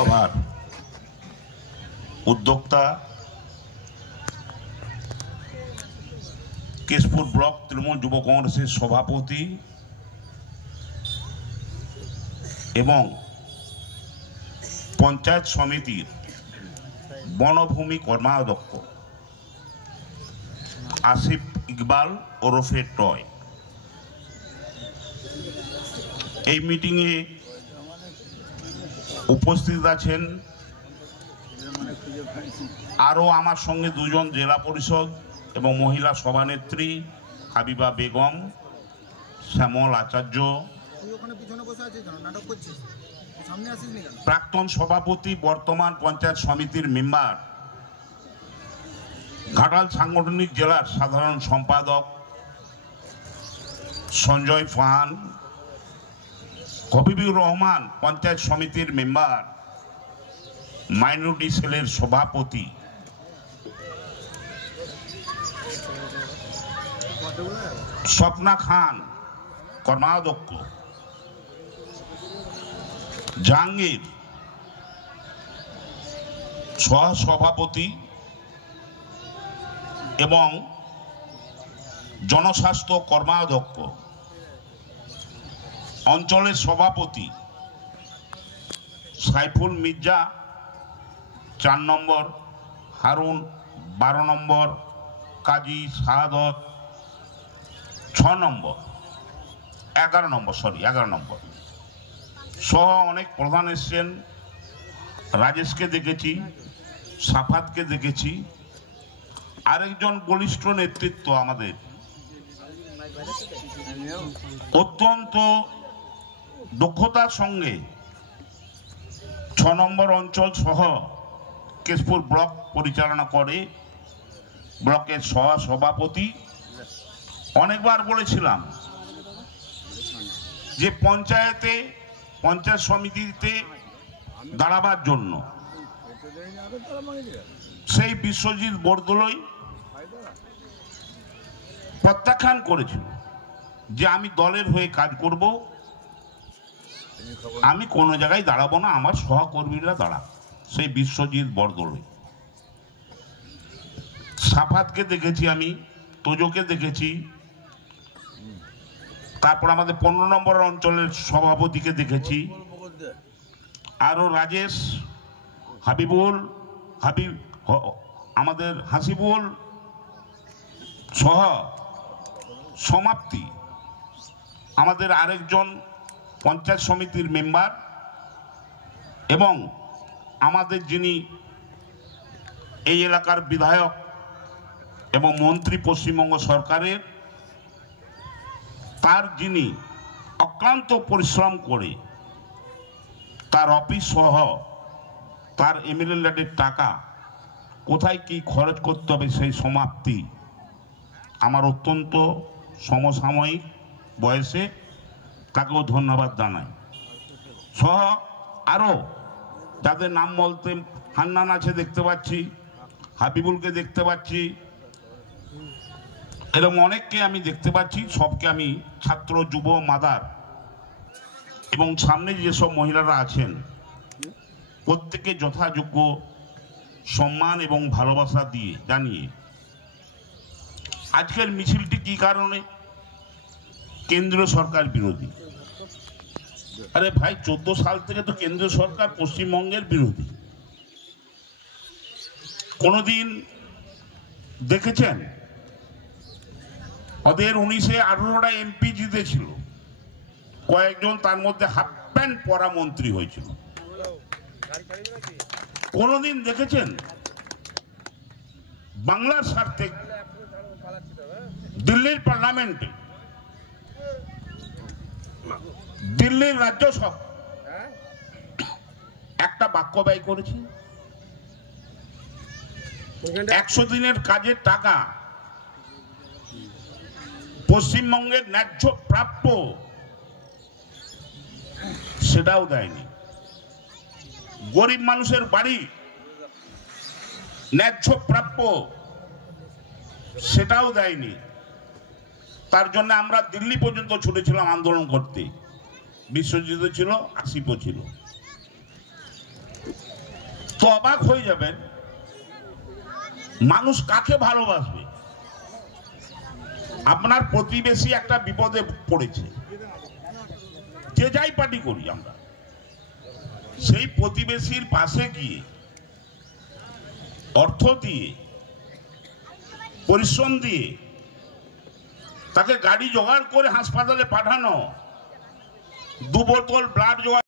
সভার উদ্যোক্তা কেশপুর ব্লক তৃণমূল যুব কংগ্রেসের সভাপতি এবং পঞ্চায়েত সমিতির বনভূমি কর্মাধ্যক্ষ আসিফ ইকবাল ওরফে টয় এই মিটিংয়ে উপস্থিত আছেন আরও আমার সঙ্গে দুজন জেলা পরিষদ এবং মহিলা সভানেত্রী হাবিবা বেগম, শ্যামল আচার্য, প্রাক্তন সভাপতি বর্তমান পঞ্চায়েত সমিতির মেম্বার, ঘাটাল সাংগঠনিক জেলার সাধারণ সম্পাদক সঞ্জয় ফাহান, খবিবুর রহমান পঞ্চায়েত সমিতির মেম্বার, মাইনরিটি সেলের সভাপতি, স্বপ্না খান কর্মাধ্যক্ষ, জাহাঙ্গীর সহসভাপতি এবং জনস্বাস্থ্য কর্মাধ্যক্ষ, অঞ্চলের সভাপতি সাইফুল মির্জা 4 নম্বর, হারুন 12 নম্বর, কাজী শাহাদত 6 নম্বর, 11 নম্বর সহ অনেক প্রধান এসছেন। রাজেশকে দেখেছি, সাফাতকে দেখেছি, আরেকজন বলিষ্ঠ নেতৃত্ব আমাদের অত্যন্ত দক্ষতার সঙ্গে 6 নম্বর অঞ্চল সহ কেশপুর ব্লক পরিচালনা করে, ব্লকের সভাপতি। অনেকবার বলেছিলাম যে পঞ্চায়েত সমিতিতে দাঁড়াবার জন্য সেই বিশ্বজিৎ বরদলৈ প্রত্যাখ্যান করেছিল যে আমি দলের হয়ে কাজ করব, আমি কোনো জায়গায় দাঁড়াবো না, আমার সহকর্মীরা দাঁড়া। সেই বিশ্বজিৎ বরদলৈ। সাফাতকে দেখেছি, আমি তোজোকে দেখেছি, তারপর আমাদের 15 নম্বর অঞ্চলের সভাপতিকে দেখেছি, আরো রাজেশ, আমাদের হাসিবুল সহ সমাপ্তি, আমাদের আরেকজন পঞ্চায়েত সমিতির মেম্বার এবং আমাদের যিনি এই এলাকার বিধায়ক এবং মন্ত্রী পশ্চিমবঙ্গ সরকারের, তার যিনি অক্লান্ত পরিশ্রম করে তার অফিস সহ তার এমএলএ ল্যাডের টাকা কোথায় কি খরচ করতে হবে সেই সমাপ্তি আমার অত্যন্ত সমসাময়িক বয়সে তাকেও ধন্যবাদ জানাই। সহ আরও যাদের নাম বলতে হান্নান আছে দেখতে পাচ্ছি, হাবিবুলকে দেখতে পাচ্ছি, এরকম অনেককে আমি দেখতে পাচ্ছি। সবকে আমি ছাত্র, যুব, মাদার এবং সামনে যেসব মহিলারা আছেন প্রত্যেকে যথাযোগ্য সম্মান এবং ভালোবাসা দিয়ে জানিয়ে আজকের মিছিলটি কি কারণে? কেন্দ্রীয় সরকার বিরোধী। আরে ভাই, 14 সাল থেকে তো কেন্দ্রীয় সরকার পশ্চিমবঙ্গের বিরোধী। কোনদিন দেখেছেন ওদের 19-এ 18টা এমপি জিতেছিল, কয়েকজন তার মধ্যে হাফ প্যান্ট পরা মন্ত্রী হয়েছিল? কোনদিন দেখেছেন বাংলার স্বার্থে দিল্লির পার্লামেন্টে, দিল্লির রাজ্যসভা একটা বাক্য ব্যয় করেছে? 100 দিনের কাজের টাকা পশ্চিমবঙ্গের ন্যায্য প্রাপ্য সেটাও দেয়নি। গরিব মানুষের বাড়ি ন্যায্য প্রাপ্য সেটাও দেয়নি। তার জন্য আমরা দিল্লি পর্যন্ত ছুটেছিলাম আন্দোলন করতে। বিশ্বজিৎ ছিল, আসিফও ছিল। অবাক হয়ে যাবেন মানুষ কাকে ভালোবাসবে। আপনার প্রতিবেশী একটা বিপদে পড়েছে, যে যাই পার্টি করি আমরা, সেই প্রতিবেশীর পাশে গিয়ে অর্থ দিয়ে পরিশ্রম দিয়ে তাকে গাড়ি জোগাড় করে হাসপাতালে পাঠানো, 2 বোতল ব্লাড জোগাড়